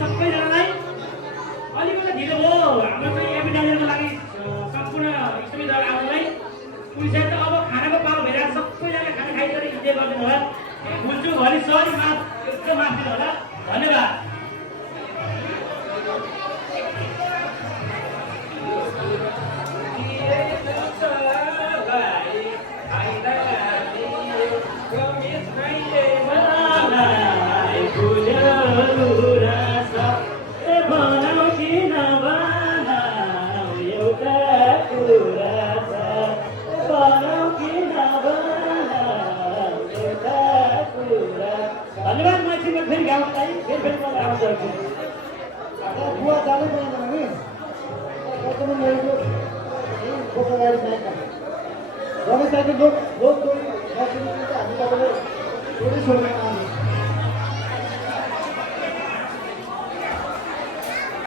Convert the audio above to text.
सबैजनालाई अलिकति ढिलो भयो हाम्रो चाहिँ एपी डालेको लागि सम्पूर्ण इष्टमी दल आउनलाई पुलिसले त अब खानाको पालो भइरहेको सबैजना खाना खाइसकेर इन्जोय गरिदिनु होला भुल्छु भने सरी माफ एकदम माफ दिनु होला धन्यवाद धन्यवाद मान्छेमा फेरि गाउँलाई फेरि मलाई आउँछ बुवा जानै पाइँदैन नि कतिमा ल्याएको फोटो गाडी चाहिन्छ रमेश दाइको लोक लोक हामी तपाईँलाई छोडी छोड्न